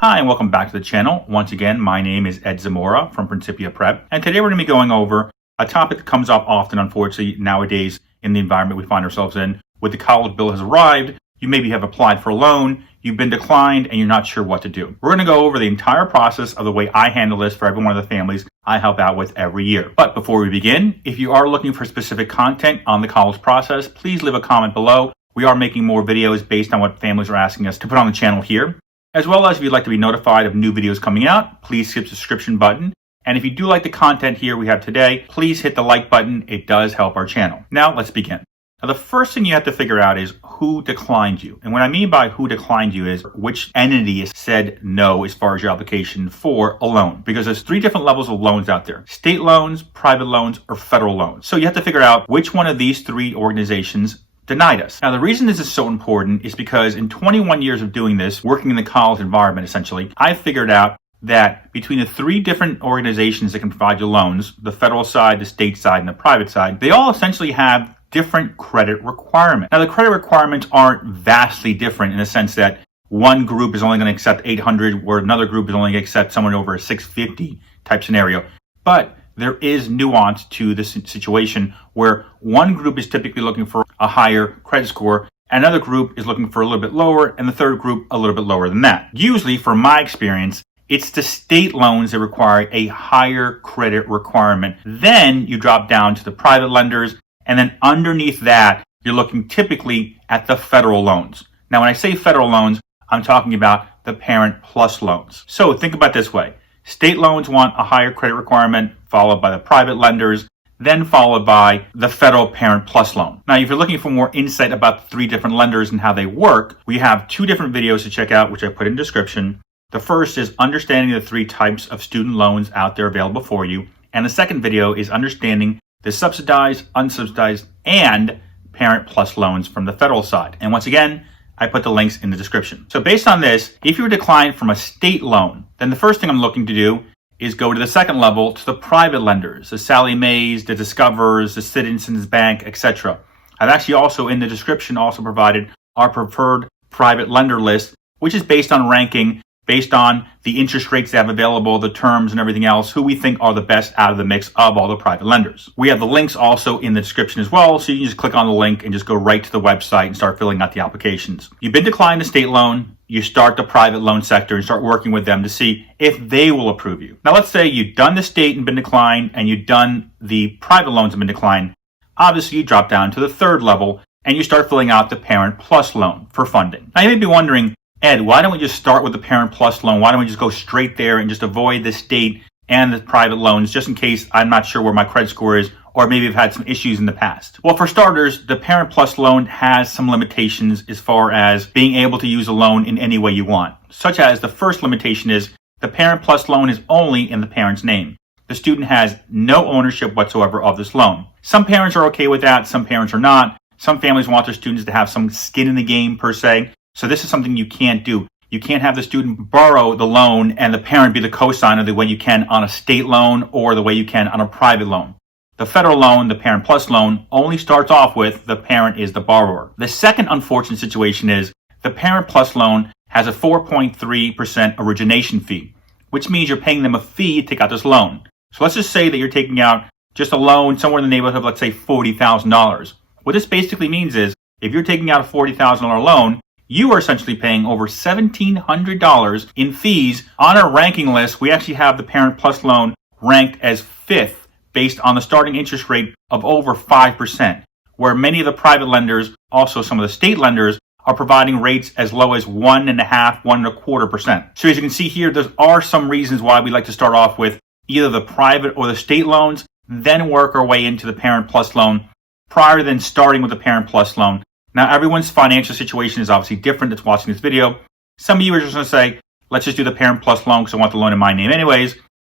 Hi, and welcome back to the channel. Once again, my name is Ed Zamora from PHEAA Prep, and today we're going to be going over a topic that comes up often, unfortunately, nowadays in the environment we find ourselves in. With the college bill has arrived, you maybe have applied for a loan, you've been declined, and you're not sure what to do. We're going to go over the entire process of the way I handle this for every one of the families I help out with every year. But before we begin, if you are looking for specific content on the college process, please leave a comment below. We are making more videos based on what families are asking us to put on the channel here. As well as if you'd like to be notified of new videos coming out, please hit the subscription button. And if you do like the content here we have today, please hit the like button. It does help our channel. Now let's begin. Now the first thing you have to figure out is who declined you. And what I mean by who declined you is which entity said no as far as your application for a loan. Because there's three different levels of loans out there: state loans, private loans, or federal loans. So you have to figure out which one of these three organizations denied us. Now, the reason this is so important is because in 21 years of doing this, working in the college environment, essentially, I figured out that between the three different organizations that can provide you loans, the federal side, the state side, and the private side, they all essentially have different credit requirements. Now, the credit requirements aren't vastly different in the sense that one group is only going to accept 800, where another group is only going to accept someone over a 650 type scenario. But there is nuance to this situation where one group is typically looking for a higher credit score, another group is looking for a little bit lower, and the third group a little bit lower than that. Usually, from my experience, it's the state loans that require a higher credit requirement. Then you drop down to the private lenders, and then underneath that, you're looking typically at the federal loans. Now, when I say federal loans, I'm talking about the Parent Plus loans. So think about it this way. State loans want a higher credit requirement, followed by the private lenders, then followed by the federal Parent Plus loan. Now, if you're looking for more insight about the three different lenders and how they work, we have two different videos to check out, which I put in the description. The first is understanding the three types of student loans out there available for you. And the second video is understanding the subsidized, unsubsidized, and Parent Plus loans from the federal side. And once again, I put the links in the description. So based on this, if you were declined from a state loan, then the first thing I'm looking to do is go to the second level to the private lenders, the Sallie Mae's, the Discovers, the Citizens Bank, etc. I've actually also in the description also provided our preferred private lender list, which is based on ranking, based on the interest rates they have available, the terms and everything else, who we think are the best out of the mix of all the private lenders. We have the links also in the description as well, so you can just click on the link and just go right to the website and start filling out the applications. You've been declined the state loan, you start the private loan sector and start working with them to see if they will approve you. Now let's say you've done the state and been declined, and you've done the private loans and been declined. Obviously you drop down to the third level and you start filling out the Parent Plus loan for funding. Now you may be wondering, Ed, why don't we just start with the Parent Plus loan? Why don't we just go straight there and just avoid the state and the private loans, just in case I'm not sure where my credit score is, or maybe I've had some issues in the past? Well, for starters, the Parent Plus loan has some limitations as far as being able to use a loan in any way you want, such as the first limitation is the Parent Plus loan is only in the parent's name. The student has no ownership whatsoever of this loan. Some parents are okay with that, some parents are not. Some families want their students to have some skin in the game per se. So this is something you can't do. You can't have the student borrow the loan and the parent be the co-signer the way you can on a state loan or the way you can on a private loan. The federal loan, the Parent Plus loan, only starts off with the parent is the borrower. The second unfortunate situation is the Parent Plus loan has a 4.3% origination fee, which means you're paying them a fee to take out this loan. So let's just say that you're taking out just a loan somewhere in the neighborhood of, let's say, $40,000. What this basically means is if you're taking out a $40,000 loan, you are essentially paying over $1,700 in fees. On our ranking list, we actually have the Parent Plus loan ranked as 5th based on the starting interest rate of over 5%, where many of the private lenders, also some of the state lenders, are providing rates as low as 1.5%, 1.25%. So as you can see here, there are some reasons why we like to start off with either the private or the state loans, then work our way into the Parent Plus loan prior than starting with the Parent Plus loan. Now, everyone's financial situation is obviously different that's watching this video. Some of you are just going to say, let's just do the Parent Plus loan because I want the loan in my name anyways.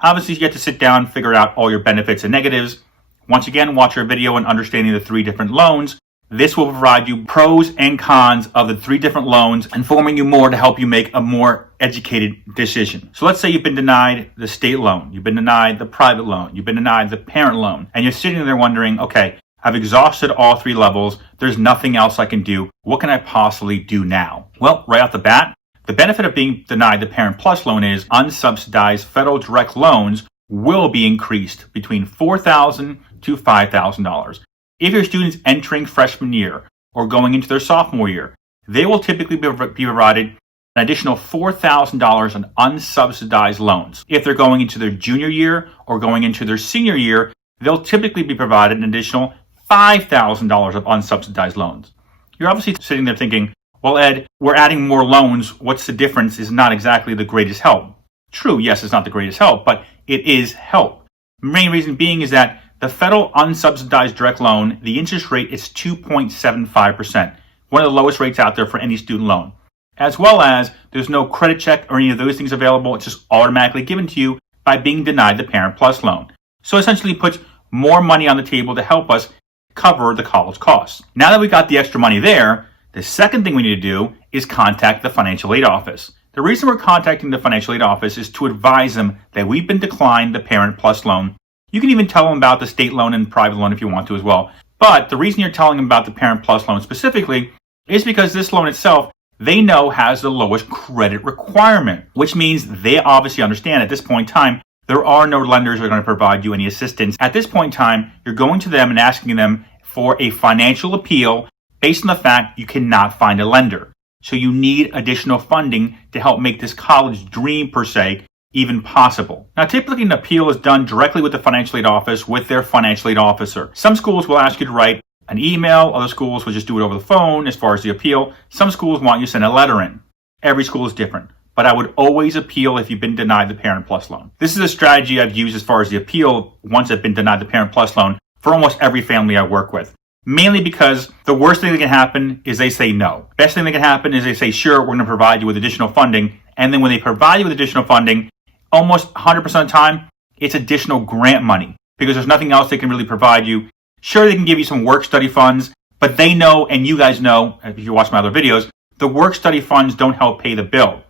Obviously, you get to sit down, figure out all your benefits and negatives. Once again, watch our video on understanding the three different loans. This will provide you pros and cons of the three different loans, informing you more to help you make a more educated decision. So let's say you've been denied the state loan, you've been denied the private loan, you've been denied the parent loan, and you're sitting there wondering, okay, I've exhausted all three levels. There's nothing else I can do. What can I possibly do now? Well, right off the bat, The benefit of being denied the Parent Plus loan is unsubsidized federal direct loans will be increased between $4,000 to $5,000. If your student's entering freshman year or going into their sophomore year, they will typically be provided an additional $4,000 on unsubsidized loans. If they're going into their junior year or going into their senior year, they'll typically be provided an additional $5,000 of unsubsidized loans. You're obviously sitting there thinking, well, Ed, we're adding more loans. What's the difference? Is not exactly the greatest help. True, yes, it's not the greatest help, but it is help. The main reason being is that the federal unsubsidized direct loan, the interest rate is 2.75%, one of the lowest rates out there for any student loan. As well as there's no credit check or any of those things available. It's just automatically given to you by being denied the Parent Plus loan. So essentially puts more money on the table to help us cover the college costs. Now that we got the extra money there, the second thing we need to do is contact the financial aid office. The reason we're contacting the financial aid office is to advise them that we've been declined the Parent Plus loan. You can even tell them about the state loan and private loan if you want to as well. But the reason you're telling them about the Parent Plus loan specifically is because this loan itself, they know has the lowest credit requirement, which means they obviously understand at this point in time, there are no lenders that are going to provide you any assistance. At this point in time, you're going to them and asking them for a financial appeal based on the fact you cannot find a lender. So you need additional funding to help make this college dream, per se, even possible. Now, typically an appeal is done directly with the financial aid office with their financial aid officer. Some schools will ask you to write an email. Other schools will just do it over the phone as far as the appeal. Some schools want you to send a letter in. Every school is different. But I would always appeal if you've been denied the Parent Plus loan. This is a strategy I've used as far as the appeal once I've been denied the Parent Plus loan for almost every family I work with. Mainly because the worst thing that can happen is they say no. Best thing that can happen is they say, sure, we're going to provide you with additional funding. And then when they provide you with additional funding, almost 100% of the time, it's additional grant money because there's nothing else they can really provide you. Sure, they can give you some work study funds, but they know, and you guys know, if you watch my other videos, the work study funds don't help pay the bill.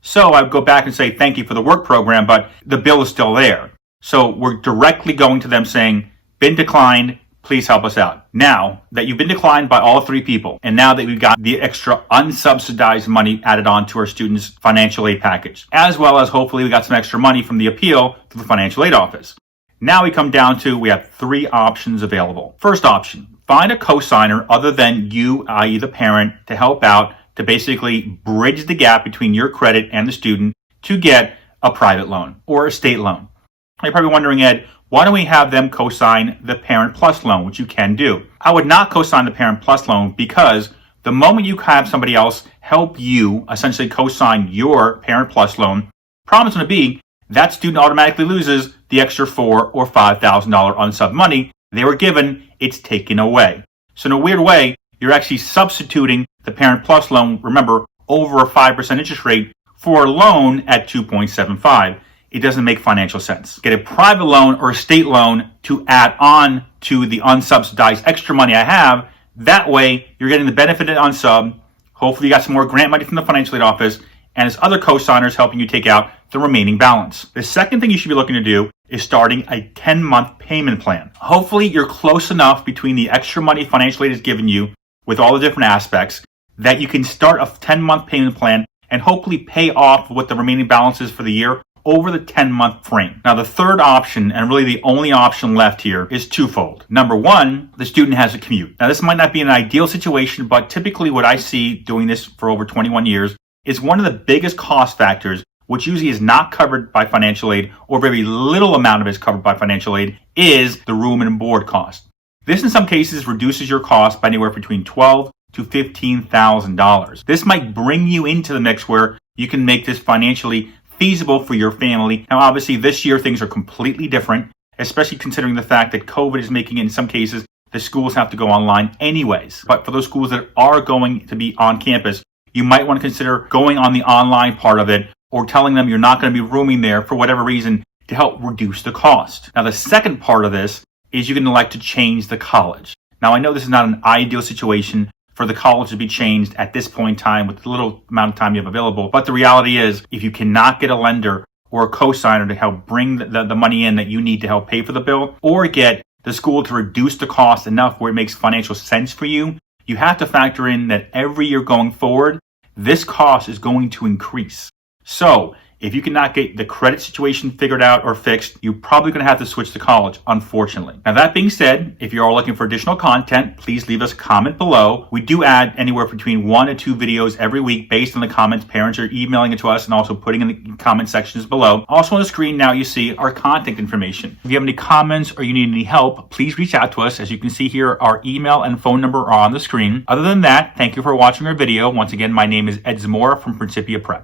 So I would go back and say, thank you for the work program, but the bill is still there. So we're directly going to them saying, been declined, please help us out. Now that you've been declined by all three people, and now that we've got the extra unsubsidized money added on to our students' financial aid package, as well as hopefully we got some extra money from the appeal to the financial aid office. Now we come down to, we have three options available. First option, find a cosigner other than you, i.e. the parent, to help out to basically bridge the gap between your credit and the student to get a private loan or a state loan. You're probably wondering, Ed, why don't we have them co-sign the Parent Plus loan, which you can do? I would not co-sign the Parent Plus loan because the moment you have somebody else help you essentially co-sign your Parent Plus loan, problem is going to be that student automatically loses the extra $4,000 or $5,000 unsub money they were given. It's taken away. So in a weird way, you're actually substituting the Parent Plus loan, remember, over a 5% interest rate for a loan at 2.75. It doesn't make financial sense. Get a private loan or a state loan to add on to the unsubsidized extra money I have. That way, you're getting the benefit of unsub. Hopefully, you got some more grant money from the financial aid office, and there's other co-signers helping you take out the remaining balance. The second thing you should be looking to do is starting a 10-month payment plan. Hopefully, you're close enough between the extra money financial aid has given you with all the different aspects that you can start a 10-month payment plan and hopefully pay off what the remaining balance is for the year over the 10-month frame. Now, the third option, and really the only option left here, is twofold. Number one, the student has a commute. Now, this might not be an ideal situation, but typically what I see doing this for over 21 years is one of the biggest cost factors, which usually is not covered by financial aid, or very little amount of it is covered by financial aid, is the room and board cost. This, in some cases, reduces your cost by anywhere between $12,000 to $15,000. This might bring you into the mix where you can make this financially feasible for your family. Now, obviously, this year things are completely different, especially considering the fact that COVID is making it, in some cases, the schools have to go online anyways. But for those schools that are going to be on campus, you might want to consider going on the online part of it or telling them you're not going to be rooming there for whatever reason to help reduce the cost. Now, the second part of this is you can elect to change the college. Now, I know this is not an ideal situation for the college to be changed at this point in time with the little amount of time you have available. But the reality is, if you cannot get a lender or a co-signer to help bring the money in that you need to help pay for the bill, or get the school to reduce the cost enough where it makes financial sense for you, you have to factor in that every year going forward, this cost is going to increase. So if you cannot get the credit situation figured out or fixed, you're probably going to have to switch to college, unfortunately. Now, that being said, if you are looking for additional content, please leave us a comment below. We do add anywhere between 1 and 2 videos every week based on the comments. Parents are emailing it to us and also putting in the comment sections below. Also on the screen now you see our contact information. If you have any comments or you need any help, please reach out to us. As you can see here, our email and phone number are on the screen. Other than that, thank you for watching our video. Once again, my name is Ed Zamora from Principia Prep.